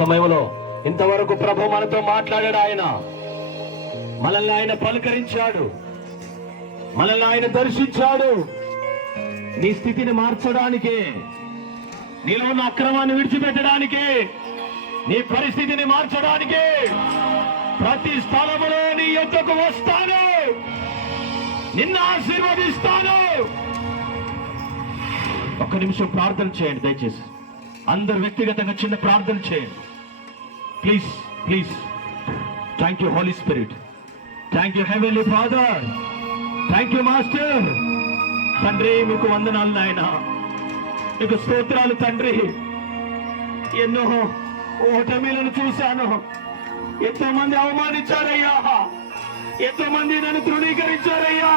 సమయంలో ఇంతవరకు ప్రభు మనతో మాట్లాడాడు. మనల్ని ఆయన పలకరించాడు, మనల్ని ఆయన దర్శించాడు. నీ స్థితిని మార్చడానికి, నీలో ఉన్న అక్రమాన్ని విడిచిపెట్టడానికి, నీ పరిస్థితిని మార్చడానికి ప్రతి స్థలములో నీ యొద్దకు వస్తాను, నిన్ను ఆశీర్వదిస్తాను. ఒక్క నిమిషం ప్రార్థన చేయండి దయచేసి. అందరు వ్యక్తిగతంగా చిన్న ప్రార్థన చేయండి please please. Thank you Holi spirit, thank you heavenly Father, thank you master. తండ్రి మీకు వందనాలు నాయన, మీకు స్తోత్రాలు తండ్రి. ఎన్నో ఓటమిలను చూశాను, ఎంతో మంది అవమానించారయ్యా, ఎంతో మంది నన్ను తృణీకరించారయ్యా,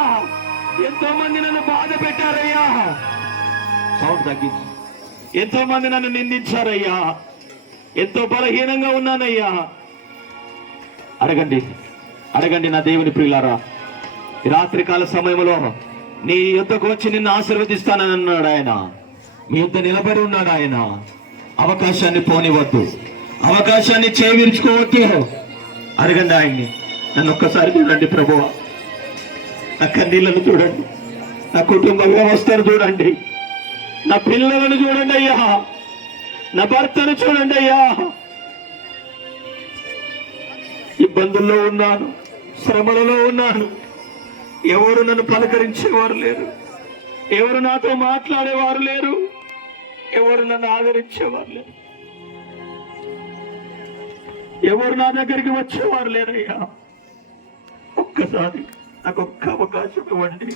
ఎంతో మంది నన్ను బాధ పెట్టారయ్యా, సౌండ్ తగ్గించి, ఎంతో మంది నన్ను నిందించారయ్యా, ఎంతో బలహీనంగా ఉన్నానయ్యా. అడగండి అడగండి నా దేవుని ప్రియులారా, ఈ రాత్రికాల సమయంలో నీ యుద్ధకు వచ్చి నిన్ను ఆశీర్వదిస్తానని అన్నాడు ఆయన. మీ యుద్ధ నిలబడి ఉన్నాడు ఆయన. అవకాశాన్ని పోనివద్దు, అవకాశాన్ని చేవించుకోవద్దు. అడగండి ఆయన్ని. నన్ను ఒక్కసారి చూడండి ప్రభువా, నా కన్నీళ్లను చూడండి, నా కుటుంబ వ్యవస్థను చూడండి, నా పిల్లలను చూడండి అయ్యా, నా భర్తను చూడండి అయ్యా. ఇబ్బందుల్లో ఉన్నాను, శ్రమలలో ఉన్నాను. ఎవరు నన్ను పలకరించేవారు లేరు, ఎవరు నాతో మాట్లాడేవారు లేరు, ఎవరు నన్ను ఆదరించేవారు లేరు, ఎవరు నా దగ్గరికి వచ్చేవారు లేరయ్యా. ఒక్కసారి నాకు ఒక్క అవకాశం ఇవ్వండి,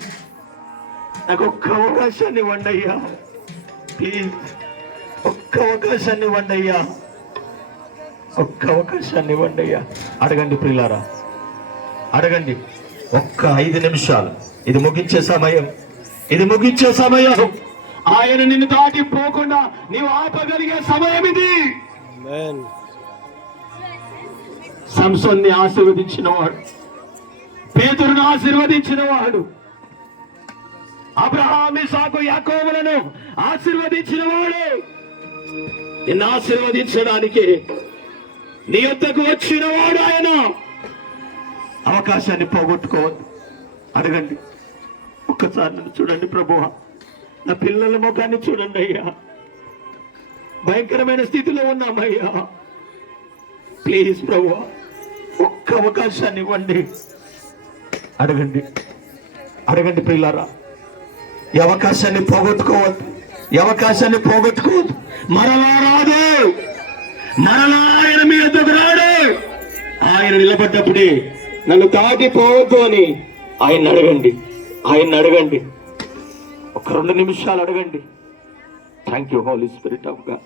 నాకు ఒక్క అవకాశాన్ని ఇవ్వండి అయ్యా ప్లీజ్. ఒక్క అవకాశాన్ని ఇవ్వండి అయ్యా, ఒక్క అవకాశాన్ని ఇవ్వండి అయ్యా. అడగండి ప్రియులారా, అడగండి. ఒక్క 5 నిమిషాలు, ఇది ముగించే సమయం, ఇది ముగించే సమయం. ఆయన నిన్ను దాటిపోకుండా నీవు ఆపగలిగే సమయం ఇది. సంసోన్ని ఆశీర్వదించిన వాడు, పేతురును ఆశీర్వదించిన వాడు, అబ్రహాము ఇస్సాకు యాకోబులను ఆశీర్వదించిన వాడు, నిన్ను ఆశీర్వదించడానికి నీ యొద్దకు వచ్చిన వాడు ఆయన. అవకాశాన్ని పోగొట్టుకోవద్దు. అడగండి. ఒక్కసారి నన్ను చూడండి ప్రభువా, నా పిల్లల ముఖాన్ని చూడండి అయ్యా. భయంకరమైన స్థితిలో ఉన్నామయ్యా, ప్లీజ్ ప్రభువా, ఒక్క అవకాశాన్ని ఇవ్వండి. అడగండి అడగండి ప్రియులారా. ఈ అవకాశాన్ని పోగొట్టుకోవద్దు, ఈ అవకాశాన్ని పోగొట్టుకోవద్దు. మరలా రాదు, మరలా ఆయన మీ యొద్దకు రాడు. ఆయన నిలబడ్డప్పుడే నన్ను దాటిపోవద్దు అని ఆయన అడగండి, ఆయన అడగండి. ఒక 2 నిమిషాలు అడగండి. Thank you Holi spirit of God.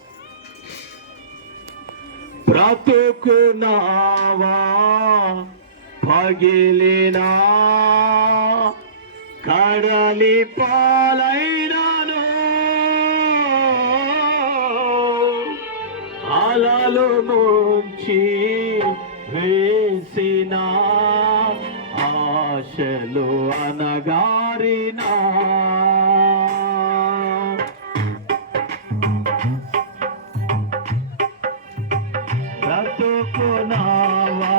బ్రతుకునావా పగిలినా, కడలి పాలైనాను, అలలు ముంచి వేసిన ఆశలు అనగారినా, బ్రతుకునావా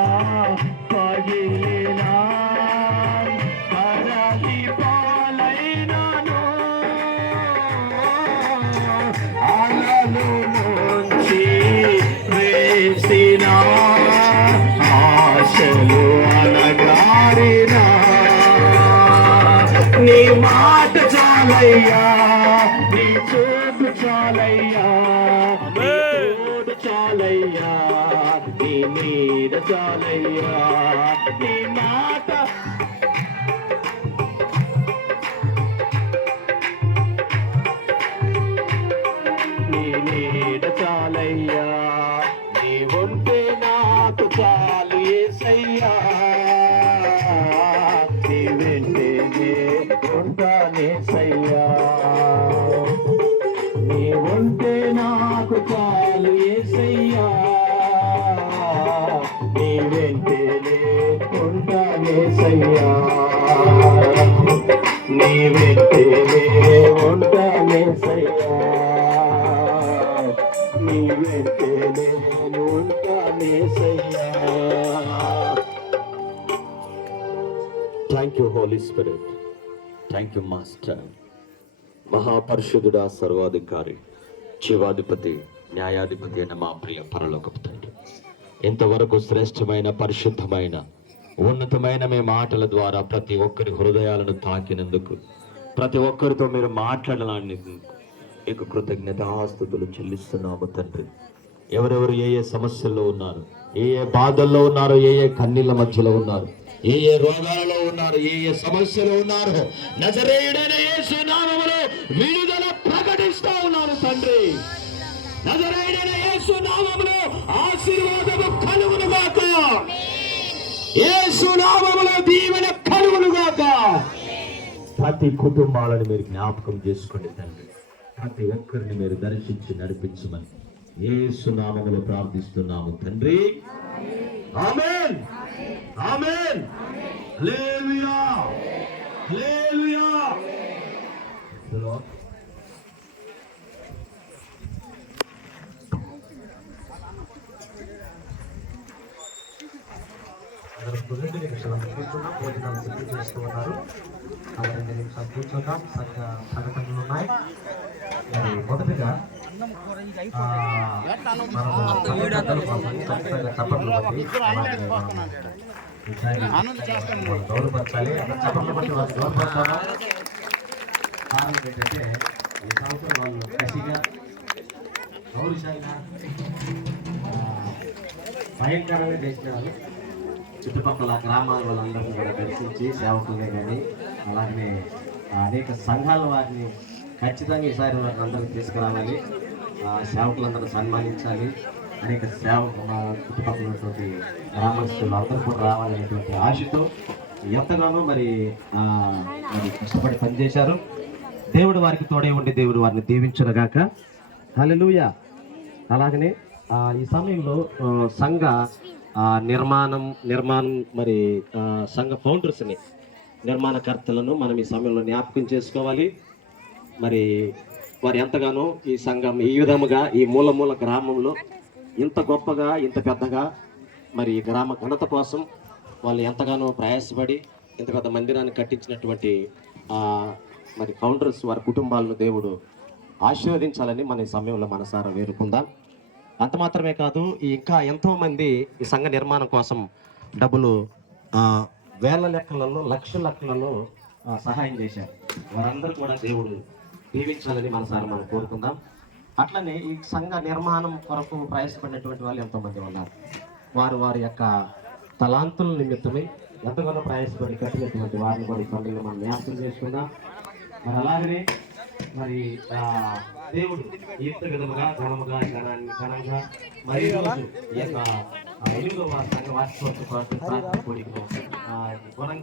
పగిలినా, కడలి పాలైనాను, అలలు ముంచి వేసిన ఆశలు అనగారినా. నీ మాట చాలయ్యా, నీ చూపు చాలయ్యా, నీ తోడు చాలయ్యా, నీ నీడ చాలయ్యా. నీ మాట నీ నీడ చాలయ్యా, నీ ఉంటే నాకు చాలు యేసయ్యా. నీ వెంటనే ఉంటానేసయ్యా, నీ ఉంటే నాకు చాలు యేసయ్యా. నీ వెంటనే ఉంటానేసయ్యా, నీ వెంటనే ఉంటానేసయ్యా, నీ వెంటనే you Holi spirit. Thank you master. మహాపరిశుద్ధుడా, సర్వాధికారి, జీవాధిపతి, న్యాయాధిపతి అయిన మా ప్రియ పరలోకపు తండ్రి, ఇంతవరకు శ్రేష్టమైన, పరిశుద్ధమైన, ఉన్నతమైన మీ మాటల ద్వారా ప్రతి ఒక్కరి హృదయాలను తాకినందుకు, ప్రతి ఒక్కరితో మీరు మాట్లాడాలన్నందుకు మీకు కృతజ్ఞతాస్తుతులు చెల్లిస్తున్నాము తండ్రి. ఎవరెవరు ఏ ఏ సమస్యల్లో ఉన్నారు, ఏ ఏ బాధల్లో ఉన్నారు, ఏ ఏ కన్నీళ్ళ మధ్యలో ఉన్నారు, ఏ ఏ రోగాలలో ఉన్నారు, ఏ ఏ సమస్యలో ఉన్నారు, నజరేయుడైన యేసు నామములో విడుదల ప్రకటిస్తూ ఉన్నాను తండ్రి. నజరేయుడైన యేసు నామములో ఆశీర్వాదము కలుగును గాక. యేసు నామములో దీవెన కలుగును గాక. ప్రతి కుటుంబాలను మీరు జ్ఞాపకం చేసుకోండి తండ్రి. ప్రతి ఒక్కరిని మీరు దర్శించి నడిపించమని యేసు నామములో ప్రార్థిస్తున్నాము తండ్రి. ఆమేన్, ఆమేన్, హల్లెలూయా, హల్లెలూయా. రెండు నిమిషాలు కూర్చున్నాం. భోజనాలు సిద్ధం చేస్తూ ఉన్నారు. 2 నిమిషాలు కూర్చున్నాం. సంఘటనలు ఉన్నాయి. మరి మొదటిగా గౌరవపరచాలి. చప్పట్లు బట్టి వాళ్ళు గౌరవపరచాలా? కారణం ఏంటంటే ఈ సంవత్సరం వాళ్ళు కసిగా, గౌరవశాలిగా, భయంకరంగా చేసిన వాళ్ళు చుట్టుపక్కల గ్రామాల వాళ్ళందరినీ కూడా దర్శించి సేవకులనే కానీ అలాగనే అనేక సంఘాల వారిని ఖచ్చితంగా ఈసారి వారిని అందరికీ తీసుకురావాలి. సేవకులందరూ సన్మానించాలి. అనేక మా చుట్టుపక్కల ఉన్నటువంటి గ్రామస్తులు అందరూ కూడా రావాలనేటువంటి ఆశతో ఎంతగానో మరి కష్టపడి పనిచేశారు. దేవుడు వారికి తోడే ఉండి దేవుడు వారిని దీవించునుగాక. హల్లెలూయా. అలాగనే ఈ సమయంలో సంఘ నిర్మాణం మరి సంఘ ఫౌండర్స్ని, నిర్మాణకర్తలను మనం ఈ సమయంలో జ్ఞాపకం చేసుకోవాలి. మరి వారు ఎంతగానో ఈ సంఘం ఈ విధముగా ఈ మూల గ్రామంలో ఇంత గొప్పగా, ఇంత పెద్దగా మరి ఈ గ్రామ ఘనత కోసం వాళ్ళు ఎంతగానో ప్రయాసపడి ఇంత పెద్ద మందిరాన్ని కట్టించినటువంటి మరి ఫౌండర్స్, వారి కుటుంబాలను దేవుడు ఆశీర్వదించాలని మన ఈ సమయంలో మనసారా వేడుకుందాం. అంత మాత్రమే కాదు, ఇంకా ఎంతోమంది ఈ సంఘ నిర్మాణం కోసం డబ్బులు వేల లెక్కలలో, లక్షల లెక్కలలో సహాయం చేశారు. వారందరూ కూడా దేవుడు దీవించాలని మనసారా మనం కోరుకుందాం. అట్లనే ఈ సంఘ నిర్మాణం కొరకు ప్రయాసపడినటువంటి వాళ్ళు ఎంతోమంది ఉన్నారు. వారి యొక్క తలాంతుల నిమిత్తమై ఎంతగానో ప్రయాసపడి కట్టినటువంటి వారిని కూడా ఈ సమయంలో మనం జ్ఞాపకం చేసుకుందాం. మరి అలాగనే మరి దేవుడు ఇంత విధముగా ఘనముగా ఘనంగా మరి ఈరోజు ఈ యొక్క 8వ సంఘ వార్షికోత్సవ కోడికను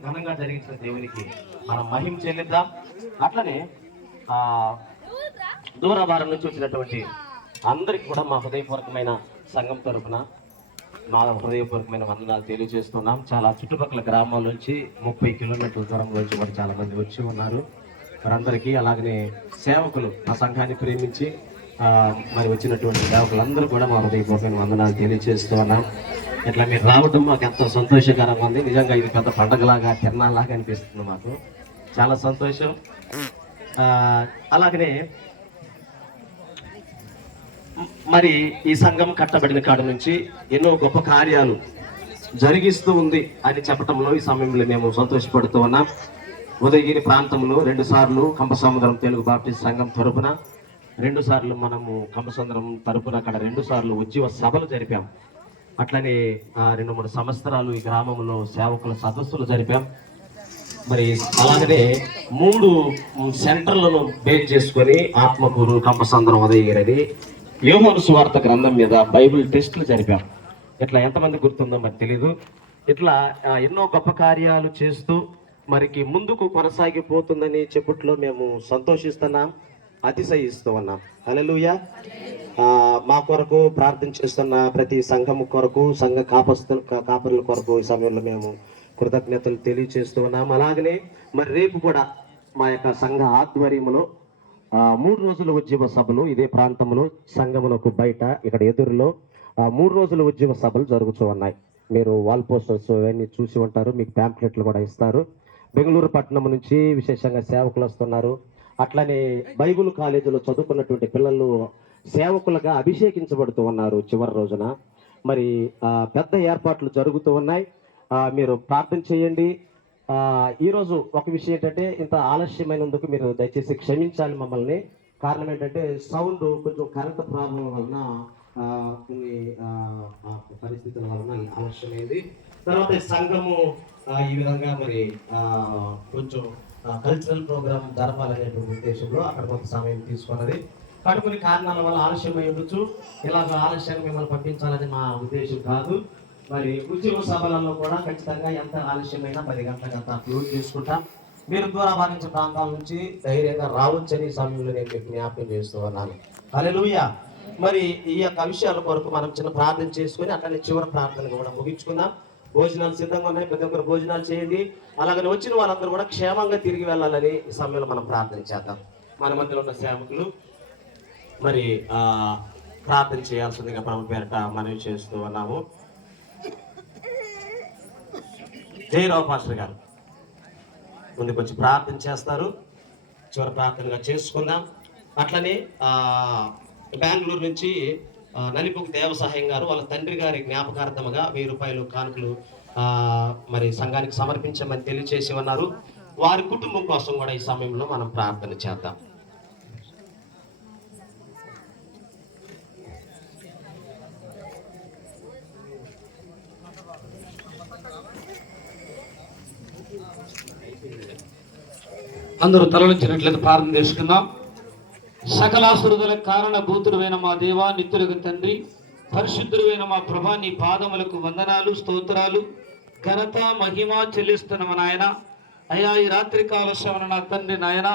ఘనంగా జరిగించిన దేవునికి మనం మహిమ చెల్లిద్దాం. అట్లనే దూరభారం నుంచి వచ్చినటువంటి అందరికి కూడా మా హృదయపూర్వకమైన సంఘం తరఫున మా హృదయపూర్వకమైన వందనాలు తెలియజేస్తున్నాం. చాలా చుట్టుపక్కల గ్రామాల నుంచి 30 కిలోమీటర్ల దూరం నుంచి కూడా చాలా మంది వచ్చి ఉన్నారు. వారందరికీ అలాగనే సేవకులు ఆ సంఘాన్ని ప్రేమించి మరి వచ్చినటువంటి సేవకులందరూ కూడా మా హృదయపూర్వకమైన వందనాలు తెలియజేస్తున్నాం. ఇట్లా మీరు రావడం మాకు ఎంతో సంతోషకరంగా ఉంది. నిజంగా ఇది పెద్ద పండగలాగా, తిరణాలాగా అనిపిస్తుంది. మాకు చాలా సంతోషం. అలాగనే మరి ఈ సంఘం కట్టబడిన కాడ నుంచి ఎన్నో గొప్ప కార్యాలు జరిగిస్తూ ఉంది అని చెప్పడంలో ఈ సమయంలో మేము సంతోషపడుతూ ఉన్నాం. ఉదయగిరి ప్రాంతంలో 2 సార్లు కంపసముద్రం తెలుగు బాప్టిస్ట్ సంఘం తరపున, 2 సార్లు మనము కంపసముద్రం తరపున అక్కడ 2 సార్లు ఉజ్జీవ సభలు జరిపాం. అట్లనే 2-3 సంవత్సరాలు ఈ గ్రామంలో సేవకుల సదస్సులు జరిపాం. మరి అలాగనే 3 సెంటర్లను బేస్ చేసుకొని ఆత్మకూరు, కంపసముద్రం, ఉదయగిరి అని యోహాను సువార్త గ్రంథం మీద బైబిల్ టెస్టులు జరిపాం. ఇట్లా ఎంతమంది గుర్తుందో మరి తెలీదు. ఇట్లా ఎన్నో గొప్ప కార్యాలు చేస్తూ మరికి ముందుకు కొనసాగిపోతుందని చెప్పుట్లో మేము సంతోషిస్తున్నాం, అతిశయిస్తూ ఉన్నాం. హల్లెలూయా. మా కొరకు ప్రార్థన చేస్తున్న ప్రతి సంఘం కొరకు, సంఘ కాపరుల కొరకు ఈ సమయంలో మేము కృతజ్ఞతలు తెలియజేస్తూ ఉన్నాం. అలాగనే మరి రేపు కూడా మా యొక్క సంఘ ఆధ్వర్యంలో 3 రోజుల ఉద్యమ సభలు ఇదే ప్రాంతంలో సంఘమునకు బయట ఇక్కడ ఎదురులో 3 రోజుల ఉద్యమ సభలు జరుగుతూ ఉన్నాయి. మీరు వాల్ పోస్టర్స్ అవన్నీ చూసి ఉంటారు, మీకు ప్యాంప్లెట్లు కూడా ఇస్తారు. బెంగళూరు పట్టణం నుంచి విశేషంగా సేవకులు వస్తున్నారు. అట్లనే బైబిల్ కాలేజీలో చదువుకున్నటువంటి పిల్లలు సేవకులుగా అభిషేకించబడుతూ ఉన్నారు చివరి రోజున. మరి పెద్ద ఏర్పాట్లు జరుగుతూ ఉన్నాయి. మీరు ప్రార్థన చేయండి. ఈరోజు ఒక విషయం ఏంటంటే, ఇంత ఆలస్యమైనందుకు మీరు దయచేసి క్షమించాలి మమ్మల్ని. కారణం ఏంటంటే సౌండ్ కొంచెం కరెంట్ ప్రాబ్లం వలన కొన్ని పరిస్థితుల వలన ఆలస్యమైంది. తర్వాత సంఘము ఈ విధంగా మరి కొంచెం కల్చరల్ ప్రోగ్రామ్ జరపాలనేటువంటి ఉద్దేశంలో అక్కడ కొంత సమయం తీసుకున్నది. కాబట్టి కొన్ని కారణాల వల్ల ఆలస్యమై ఉండొచ్చు. ఇలాగ ఆలస్యాన్ని మిమ్మల్ని పంపించాలని మా ఉద్దేశం కాదు. మరి ఉద్యోగ సభలలో కూడా ఖచ్చితంగా ఎంత ఆలస్యమైనా 10 గంటలకంతా క్లోజ్ చేసుకుంటాం. మీరు దూరభారించ ప్రాంతాల నుంచి ధైర్యంగా రావచ్చని సమయంలో నేను మీకు జ్ఞాపకం చేస్తూ ఉన్నాను. హల్లెలూయా. మరి ఈ యొక్క విషయాల కొరకు మనం చిన్న ప్రార్థన చేసుకుని అట్లనే చివరి ప్రార్థన కూడా ముగించుకుందాం. భోజనాలు సిద్ధంగా ఉన్నాయి, ప్రతి ఒక్కరు భోజనాలు చేయండి. అలాగని వచ్చిన వాళ్ళందరూ కూడా క్షేమంగా తిరిగి వెళ్ళాలని ఈ సమయంలో మనం ప్రార్థన చేద్దాం. మన మధ్యలో ఉన్న సేవకులు మరి ప్రార్థన చేయాల్సిందిగా ప్రభు పేరట మనవి చేస్తూ ఉన్నాము. జయరావు పాస్టర్ గారు ముందుకు వచ్చి ప్రార్థన చేస్తారు. చివరి ప్రార్థనగా చేసుకుందాం. అట్లనే బెంగళూరు నుంచి నలిపుకు దేవసహాయం గారు వాళ్ళ తండ్రి గారి జ్ఞాపకార్థముగా 1000 రూపాయలు కానుకలు మరి సంఘానికి సమర్పించమని తెలియజేసి ఉన్నారు. వారి కుటుంబం కోసం కూడా ఈ సమయంలో మనం ప్రార్థన చేద్దాం. అందరూ తరలించినట్లయితే ప్రార్థన చేసుకుందాం. సకలాసురుల కారణభూతుడైన మా దేవా, నిత్యులకు తండ్రి, పరిశుద్ధుడైన మా ప్రభా, నీ పాదములకు వందనాలు, స్తోత్రాలు, ఘనత, మహిమ చెల్లిస్తున్నాము నాయన. అయ్యా, ఈ రాత్రి కాల శ్రవణ నా తండ్రి నాయన,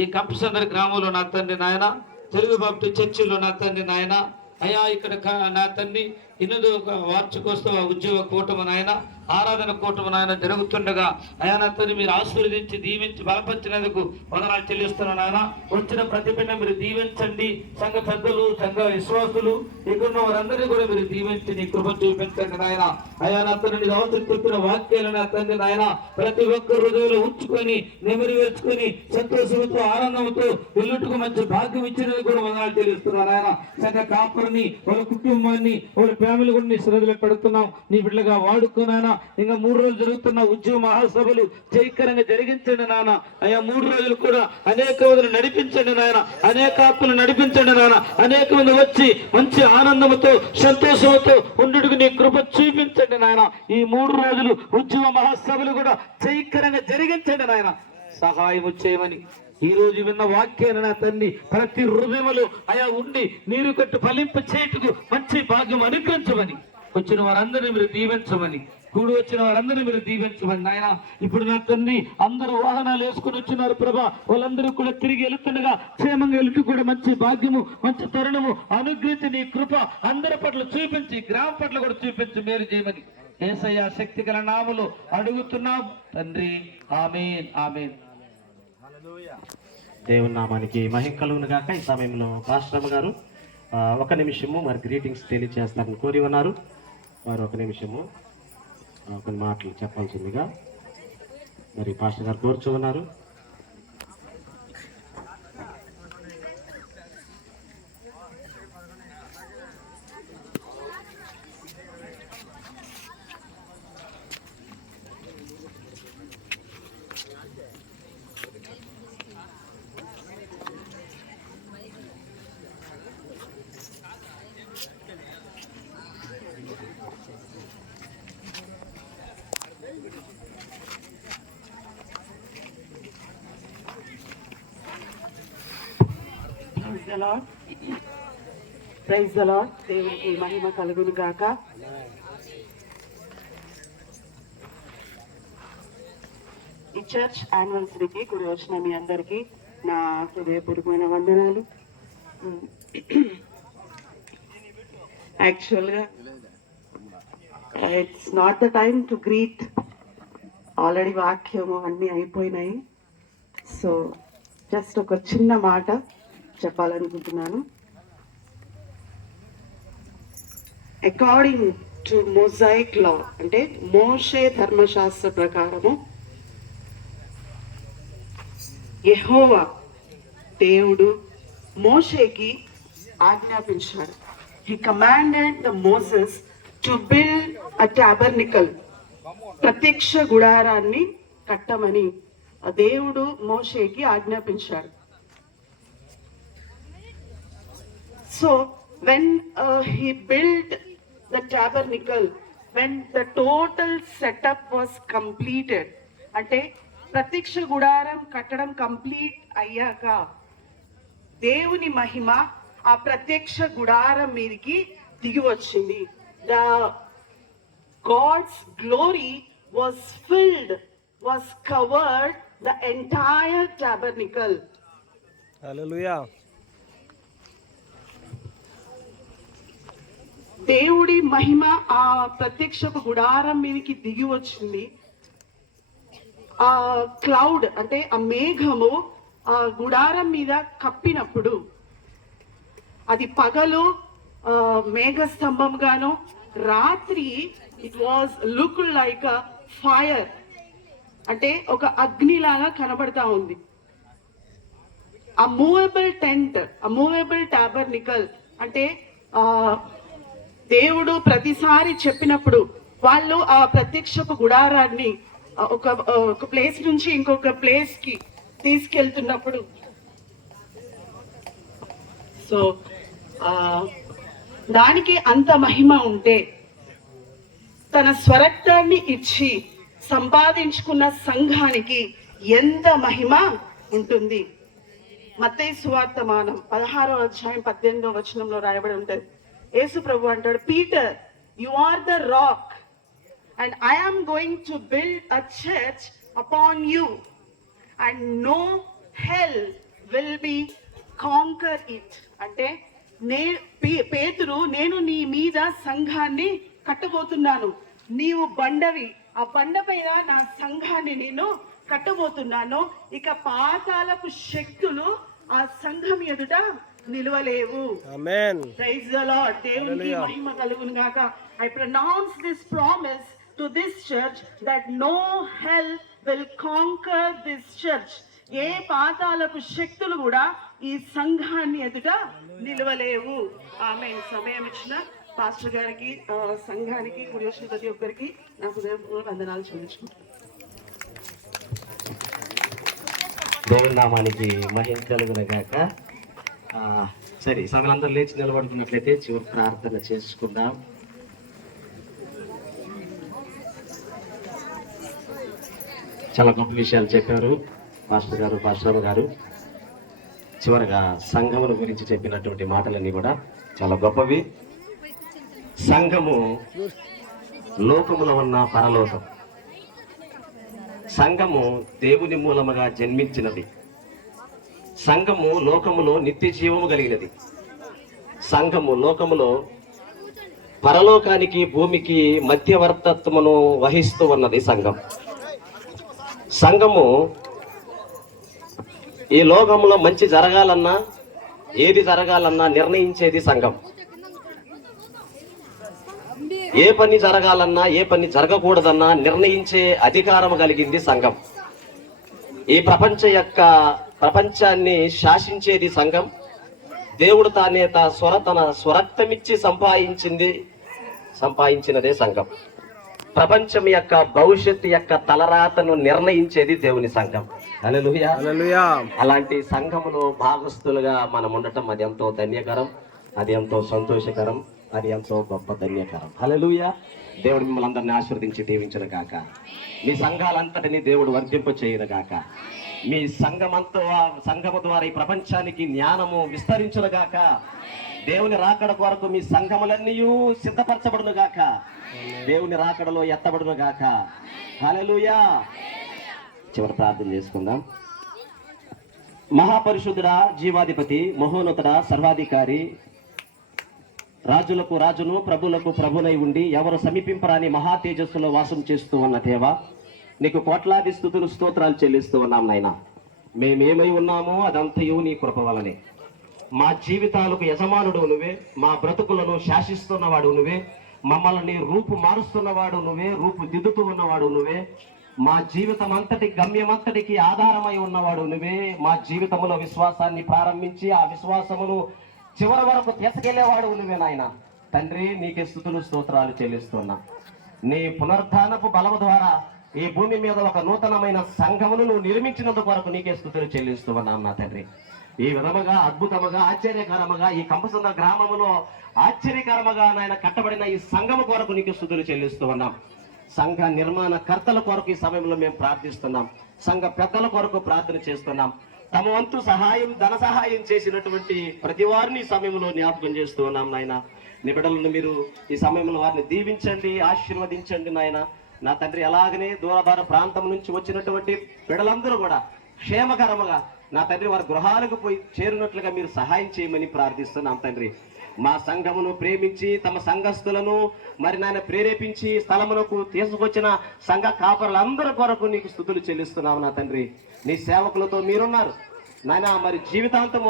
ఈ కంపసందరి గ్రామంలో నా తండ్రి నాయన, తెలుగు బాప్టిస్ట్ చర్చిలో నా తండ్రి నాయన, అయ్యా ఇక్కడ నా తండ్రి ఇన్నదో వార్షికోత్సవ ఉద్యోగ కూటమి నాయన, ఆరాధన కూటమి నాయన జరుగుతుండగా అయా నా తండ్రి మీరు ఆశీర్వదించి దీవించి బలపరిచినందుకు వందనాలు చెల్లిస్తున్నా నాయన. వచ్చిన ప్రతి బిడ్డ మీరు దీవించండి. సంఘ పెద్దలు, సంఘ విశ్వాసులు, ఇక్కడ వారందరినీ కూడా మీరు దీవించి నీ కృప చూపించండి నాయన. అయా నా తండ్రి నీ అవసరం చెప్పిన వాక్యాలు నా తండ్రి నాయన ప్రతి ఒక్క హృదయంలో ఉంచుకొని నెమరి వేసుకొని సంతోషంతో ఆనందంతో వెళ్ళుటకు మంచి భాగ్యం ఇచ్చినది కూడా వందనాలు చెల్లిస్తున్నా నాయన. సంఘ కాపురిని, వాళ్ళ కుటుంబాన్ని, వాళ్ళ ఫ్యామిలీ కూడా నీ శ్రద్ధలో పెడుతున్నాం. నీ బిడ్డగా వాడుకున్నానా. ఇంకా 3 రోజులు జరుగుతున్న ఉద్యోగ మహాసభలు జయకరంగా జరిగించండి నాన్న. అయ్యా 3 రోజులు కూడా అనేక మందిని నడిపించండి నాయన, అనేక ఆత్మలు నడిపించండి నాయన. అనేక మంది వచ్చి మంచి ఆనందంతో సంతోషంతో ఉండుటకు నీ కృప చూపించండి నాయన. ఈ 3 రోజులు ఉద్యోగ మహాసభలు కూడా జయకరంగా జరిగించండి నాయన. సహాయం చేయమని ఈ రోజు విన్న వాక్యాన్ని నా తండ్రి ప్రతి హృదయములో అయా ఉండి నీరు కట్టు ఫలింప చేటుకు మంచి భాగ్యం అనుగ్రహించమని, వచ్చిన వారందరినీ మీరు దీవించమని, కూడి వచ్చిన వారందరినీ మీరు దీవించమని నాయన. ఇప్పుడు నా తండ్రి అందరూ వాహనాలు వేసుకుని వచ్చినారు ప్రభా, వాళ్ళందరూ కూడా తిరిగి వెళుతుండగా క్షేమంగా వెళుతూ కూడా మంచి భాగ్యము, మంచి తరుణము అనుగ్రహించి నీ కృప అందరి పట్ల చూపించి, గ్రామం పట్ల కూడా చూపించి మేలు చేయమని యేసయ్య శక్తి గల నామములో అడుగుతున్నాం తండ్రి. ఆమేన్, ఆమేన్. దేవుని నామానికి మహిమ కలుగును గాక. ఈ సమయంలో పాస్టర్ గారు 1 నిమిషము మరి గ్రీటింగ్స్ తెలియజేస్తారని కోరి ఉన్నారు. వారు 1 నిమిషము కొన్ని మాటలు చెప్పాల్సిందిగా మరి పాస్టర్ గారు కోరుచు ఉన్నారు. Praise the Lord. దేవునికి మహిమ కలుగును గాక. ఈ చర్చ్ యానివర్సరీకి కూడి వచ్చిన మీ అందరికీ నా హృదయపూర్వకమైన వందనాలు. యాక్చువల్గా it's not the time to greet. Already వాక్యము అన్నీ అయిపోయినాయి. సో జస్ట్ ఒక చిన్న మాట చెప్పాలనుకుంటున్నాను. అకార్డింగ్ టు మొజాయిక్ లా, అంటే మోషే ధర్మశాస్త్ర ప్రకారము యెహోవా దేవుడు మోషేకి ఆజ్ఞాపించాడు. He commanded the Moses to build a tabernacle, ప్రత్యక్ష గుడారాన్ని కట్టమని ఆ దేవుడు మోషేకి ఆజ్ఞాపించాడు. So when he built the tabernacle, when the total setup was completed, అంటే ప్రత్యక్ష గుడారం కట్టడం కంప్లీట్ అయ్యాక దేవుని మహిమ ఆ ప్రత్యక్ష గుడారం మీదకి దిగి వచ్చింది. The God's glory was filled, was covered the entire tabernacle. Hallelujah. దేవుడి మహిమ ఆ ప్రత్యక్షపు గుడారం మీదకి దిగి వచ్చింది. ఆ క్లౌడ్ అంటే ఆ మేఘము ఆ గుడారం మీద కప్పినప్పుడు అది పగలు మేఘ స్తంభంగాను, రాత్రి it was look like a fire, అంటే ఒక అగ్నిలాగా కనబడతా ఉంది. ఆ మూవబుల్ టెంట్, ఆ మూవబుల్ టాబర్నికల్ అంటే దేవుడు ప్రతిసారి చెప్పినప్పుడు వాళ్ళు ఆ ప్రత్యక్షపు గుడారాన్ని ఒక ప్లేస్ నుంచి ఇంకొక ప్లేస్ కి తీసుకెళ్తున్నప్పుడు సో దానికి అంత మహిమ ఉంటే తన స్వరక్తాన్ని ఇచ్చి సంపాదించుకున్న సంఘానికి ఎంత మహిమ ఉంటుంది. మత్తయి సువార్తమానం 16వ అధ్యాయం 18వ వచనంలో రాయబడి ఉంటుంది. యేసు ప్రభు అంటాడు, Peter, you are the rock and I am going to build a church upon you and no hell will be conquer it. అంటే పేతురు, నేను నీ మీద సంఘాన్ని కట్టబోతున్నాను, నీవు బండవి, ఆ బండ పైన నా సంఘాన్ని నేను కట్టబోతున్నాను, ఇక పాతాళపు శక్తులు ఆ సంఘం ఎదుట నిలవలేవు. ఆమేన్. Praise the lord. దేవునికి మహిమ కలుగును గాక. I pronounce this promise to this church that no hell will conquer this church. ఏ పాతాళపు శక్తులు కూడా ఈ సంఘాన్ని ఎదుట నిలవలేవు. ఆమేన్. సమయం ఇచ్చిన పాస్టర్ గారికి, సంఘానికి, కూడి వచ్చిన ప్రతి ఒక్కరికి నా హృదయపూర్వక వందనాలు చెల్లించుకుంటున్నాను. దేవుని నామానికి మహిమ కలుగును గాక. సరే, సభలందరూ లేచి నిలబడుతున్నట్లయితే చివరి ప్రార్థన చేసుకుందాం. చాలా గొప్ప విషయాలు చెప్పారు పాస్టర్ గారు, పాస్టర్ గారు. చివరగా సంఘముల గురించి చెప్పినటువంటి మాటలన్నీ కూడా చాలా గొప్పవి. సంఘము లోకములో ఉన్న పరలోకం. సంఘము దేవుని మూలముగా జన్మించినది. సంఘము లోకములో నిత్య జీవము కలిగినది. సంఘము లోకములో పరలోకానికి భూమికి మధ్యవర్తత్వమును వహిస్తూ ఉన్నది సంఘం. సంఘము ఈ లోకంలో మంచి జరగాలన్నా, ఏది జరగాలన్నా నిర్ణయించేది సంఘం. ఏ పని జరగాలన్నా, ఏ పని జరగకూడదన్నా నిర్ణయించే అధికారం కలిగింది సంఘం. ఈ ప్రపంచాన్ని శాసించేది సంఘం. దేవుడు తానే తన స్వరక్తమిచ్చి సంపాదించినదే సంఘం. ప్రపంచం యొక్క భవిష్యత్తు యొక్క తలరాతను నిర్ణయించేది దేవుని సంఘం. హల్లెలూయా. హల్లెలూయా. అలాంటి సంఘములో భాగస్థులుగా మనం ఉండటం అది ఎంతో ధన్యకరం, అది ఎంతో సంతోషకరం, అది ఎంతో గొప్ప ధన్యకరం. హల్లెలూయా. దేవుడు మిమ్మల్ని అందరినీ ఆశీర్వదించి దీవించును గాక. మీ సంఘాలంతటిని దేవుడు వర్ధింప చేయును గాక. మీ సంఘము ద్వారా ఈ ప్రపంచానికి జ్ఞానము విస్తరించును గాక. దేవుని రాకడ కొరకు మీ సంఘములన్నీ సిద్ధపరచబడును గాక. దేవుని రాకడలో ఎత్తబడును గాక. హల్లెలూయా. చివరి ప్రార్థన చేసుకుందాం. మహాపరిశుద్ధుడా, జీవాధిపతి, మహోన్నతుడా, సర్వాధికారి, రాజులకు రాజును, ప్రభులకు ప్రభునై ఉండి ఎవరు సమీపింపరాని మహా తేజస్సులో వాసం చేస్తూ ఉన్న దేవా, నీకు కోట్లాది స్తుతులు స్తోత్రాలు చెల్లిస్తూ ఉన్నాం నాయన. మేమేమై ఉన్నామో అదంతయు నీ కృప వలనే. మా జీవితాలకు యజమానుడు నువ్వే, మా బ్రతుకులను శాసిస్తున్నవాడు నువ్వే, మమ్మల్ని రూపు మారుస్తున్నవాడు నువ్వే, రూపు దిద్దుతూ ఉన్నవాడు నువ్వే, మా జీవితం అంతటి గమ్యమంతటికి ఆధారమై ఉన్నవాడు నువ్వే. మా జీవితంలో విశ్వాసాన్ని ప్రారంభించి ఆ విశ్వాసమును చివరి వరకు తీసుకెళ్లేవాడు నువ్వే నాయన. తండ్రి, నీకే స్తుతులు స్తోత్రాలు చెల్లిస్తున్నా. నీ పునరుత్థానపు బలము ద్వారా ఈ భూమి మీద ఒక నూతనమైన సంఘమును నువ్వు నిర్మించినందుకు వరకు నీకే స్తుతులు చెల్లిస్తూ ఉన్నాం నా తండ్రి. ఈ విధముగా అద్భుతముగా ఆశ్చర్యకరముగా ఈ కంపసంద గ్రామములో ఆశ్చర్యకరముగా నాయన కట్టబడిన ఈ సంఘము కొరకు నీకు స్తుతులు చెల్లిస్తూ ఉన్నాం. సంఘ నిర్మాణ కర్తల కొరకు ఈ సమయంలో మేము ప్రార్థిస్తున్నాం. సంఘ పెద్దల కొరకు ప్రార్థన చేస్తున్నాం. తమ వంతు సహాయం, ధన సహాయం చేసినటువంటి ప్రతి వారిని ఈ సమయంలో జ్ఞాపకం చేస్తూ ఉన్నాం నాయన. నీ బిడ్డలను మీరు ఈ సమయంలో వారిని దీవించండి, ఆశీర్వదించండి నాయన. నా తండ్రి, అలాగనే దూరభార ప్రాంతం నుంచి వచ్చినటువంటి బిడ్డలందరూ కూడా క్షేమకరముగా నా తండ్రి వారి గృహాలకు పోయి చేరినట్లుగా మీరు సహాయం చేయమని ప్రార్థిస్తున్నాం తండ్రి. మా సంఘమును ప్రేమించి తమ సంఘస్థులను మరి నాయన ప్రేరేపించి స్థలమునకు తీసుకొచ్చిన సంఘ కాపరులందరి కొరకు నీకు స్తుతులు చెల్లిస్తున్నాము నా తండ్రి. నీ సేవకులతో మీరున్నారు నాయన. మరి జీవితాంతం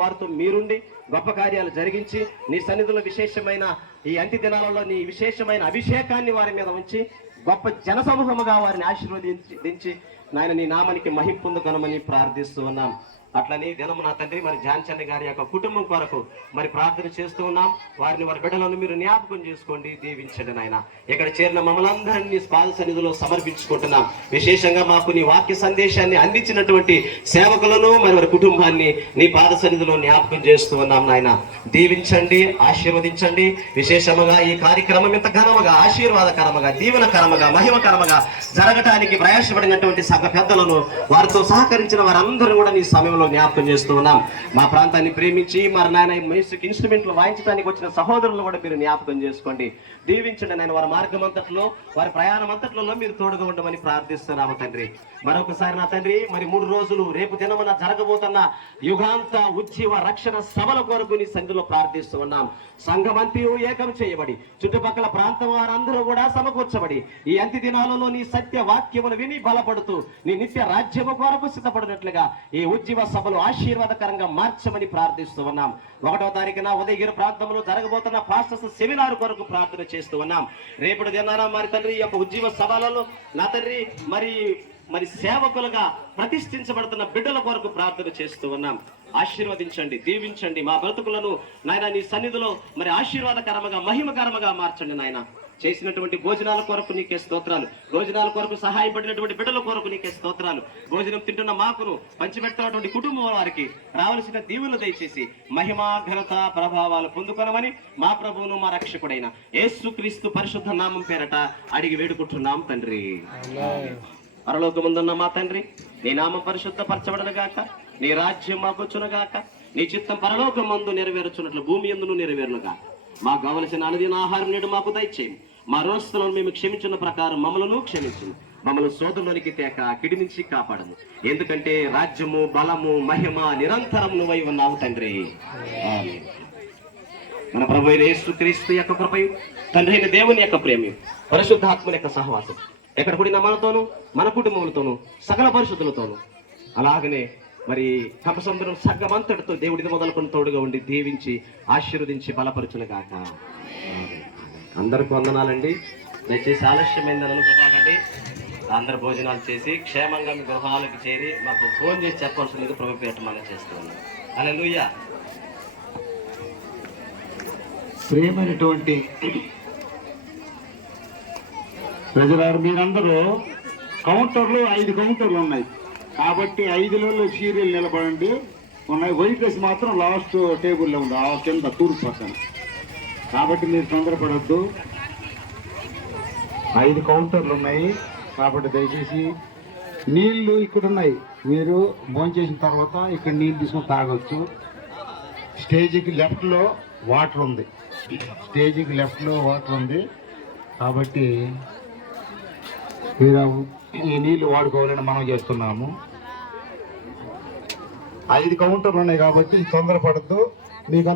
వారితో మీరుండి గొప్ప కార్యాలు జరిగించి నీ సన్నిధిలో విశేషమైన ఈ అంత్య దినాలలో నీ విశేషమైన అభిషేకాన్ని వారి మీద ఉంచి గొప్ప జనసమూహముగా వారిని ఆశీర్వదించి నాయన నీ నామానికి మహిమ పొందుకొనమని ప్రార్థిస్తూ ఉన్నాం. అట్లనే దినము నా తండ్రి మరి జాన్చంద్ర గారి యొక్క కుటుంబం కొరకు మరి ప్రార్థన చేస్తూ ఉన్నాం. వారిని వారి బిడ్డలను మీరు జ్ఞాపకం చేసుకోండి, దీవించండి నాయన. ఇక్కడ చేరిన మమ్మల్ందరినీ పాద సన్నిధిలో సమర్పించుకుంటున్నాం. విశేషంగా మాకు నీ వాక్య సందేశాన్ని అందించినటువంటి సేవకులను మరి వారి కుటుంబాన్ని నీ పాద సన్నిధిలో జ్ఞాపకం చేస్తూ ఉన్నాం నాయన. దీవించండి, ఆశీర్వదించండి. విశేషముగా ఈ కార్యక్రమం ఇంత ఘనముగా, ఆశీర్వాదకరముగా, దీవెనకరముగా, మహిమకరముగా జరగటానికి ప్రయాసపడినటువంటి సంఘ పెద్దలను వారితో సహకరించిన వారందరూ కూడా నీ సమయంలో జ్ఞాపకం చేస్తూ ఉన్నాం. మా ప్రాంతాన్ని ప్రేమించి మరి నాయన మ్యూజిక్ ఇన్స్ట్రుమెంట్లు వాయించడానికి వచ్చిన సహోదరులను కూడా మీరు జ్ఞాపకం చేసుకోండి, దీవించండి నాయన. వారి మార్గం అంతట్లో, వారి ప్రయాణం అంతట్లో మీరు తోడుగా ఉండమని ప్రార్థిస్తున్నాము తండ్రి. మరొకసారి నా తండ్రి, మరి 3 రోజులు రేపు దినమున జరగబోతున్న యుగాంత ఉజ్జీవ రక్షణ సభల కొరకు నీ సన్నిధిలో ప్రార్థిస్తూ ఉన్నాం. సంఘమంతియు ఏకం చేయబడి చుట్టుపక్కల ప్రాంతం వారందరూ కూడా సమకూర్చబడి ఈ అంత్య దినాలలో నీ సత్య వాక్యమును విని బలపడుతూ నీ నిత్య రాజ్యము కొరకు సిద్ధపడినట్లుగా ఈ ఉజ్జీవ సభలు ఆశీర్వాదకరంగా మార్చమని ప్రార్థిస్తూ ఉన్నాం. 1వ తారీఖున ఉదయగిరి ప్రాంతంలో జరగబోతున్న పాస్టర్స్ సెమినార్ కొరకు ప్రార్థన చేస్తూ ఉన్నాం. రేపటి దినాన మరి తండ్రి ఈ యొక్క ఉజ్జీవ సభలలో నా తండ్రి మరి సేవకులుగా ప్రతిష్ఠించబడుతున్న బిడ్డల కొరకు ప్రార్థన చేస్తూ ఉన్నాం. ఆశీర్వదించండి, దీవించండి. మా బ్రతుకులను నాయన నీ సన్నిధిలో మరి ఆశీర్వాదకరముగా, మహిమకరముగా మార్చండి నాయన. చేసినటువంటి భోజనాల కొరకు నీకే స్తోత్రాలు. భోజనాల కొరకు సహాయపడినటువంటి బిడ్డల కొరకు నీకే స్తోత్రాలు. భోజనం తింటున్న మాకును పంచిపెడుతున్నటువంటి కుటుంబం వారికి రావలసిన దీవులు దయచేసి మహిమా, ఘనత, ప్రభావాలు పొందుకొనమని మా ప్రభువును మా రక్షకుడైన యేసుక్రీస్తు పరిశుద్ధ నామం పేరట అడిగి వేడుకుంటున్నాం తండ్రి. పరలోకముందున్న మా తండ్రి, నీ నామం పరిశుద్ధపరచబడను గాక, నీ రాజ్యం మాకొచ్చును గాక, నీ చిత్తం పరలోకమందు నెరవేర్చున్నట్లు భూమి యందును నెరవేరును గాక. మాకు కావలసిన అనుదిన ఆహారం నేడు మాకు దయచేయి. మా రోస్తులను మేము క్షమించిన ప్రకారం మమ్మలను క్షమించు. మమ్మల్ని శోధనలోనికి తేక కిడి నుంచి కాపాడము. ఎందుకంటే రాజ్యము, బలము, మహిమ నిరంతరం నువ్వై ఉన్నావు తండ్రి. ఆమేన్. మన ప్రభు అయిన యేసుక్రీస్తు యొక్క కృపయు, తండ్రి అయిన దేవుని యొక్క ప్రేమ, పరిశుద్ధాత్మని యొక్క సహవాసం ఎక్కడ కూడిన మనతోనూ, మన కుటుంబములతోనూ, సకల పరిశుద్ధులతోనూ, అలాగనే మరి కంపసముద్రం సగ్గమంతటితో దేవుడిని మొదలుకొని తోడుగా ఉండి దీవించి ఆశీర్వదించి బలపరచును గాక. అందరికి వందనాలండి. దయచేసి ఆలస్యమైందని అనుకోకండి. అందరు భోజనాలు చేసి క్షేమంగా మీ గృహాలకు చేరి మాకు ఫోన్ చేసి చెప్పాల్సింది ప్రభు పేట మనం చేస్తున్నాం. హల్లెలూయా. ప్రియమైనటువంటి ప్రజలారు, మీరందరూ కౌంటర్లు 5 కౌంటర్లు ఉన్నాయి కాబట్టి 5లలో సీరియల్ నిలబడండి. ఉన్నాయి. వైట్ రైస్ మాత్రం లాస్ట్ టేబుల్లో ఉంది, ఆ కింద తూర్పు పక్కన. కాబట్టి మీరు తొందరపడద్దు. 5 కౌంటర్లు ఉన్నాయి కాబట్టి దయచేసి నీళ్లు ఇక్కడ ఉన్నాయి. మీరు భోంచేసిన తర్వాత ఇక్కడ నీళ్ళు తీసుకొని తాగొచ్చు. స్టేజ్కి లెఫ్ట్లో వాటర్ ఉంది. స్టేజ్కి లెఫ్ట్లో వాటర్ ఉంది కాబట్టి మీరు ఈ నీళ్లు వాడుకోవాలని మనం చేస్తున్నాము. 5 కౌంటర్లు ఉన్నాయి కాబట్టి తొందరపడద్దు. మీకు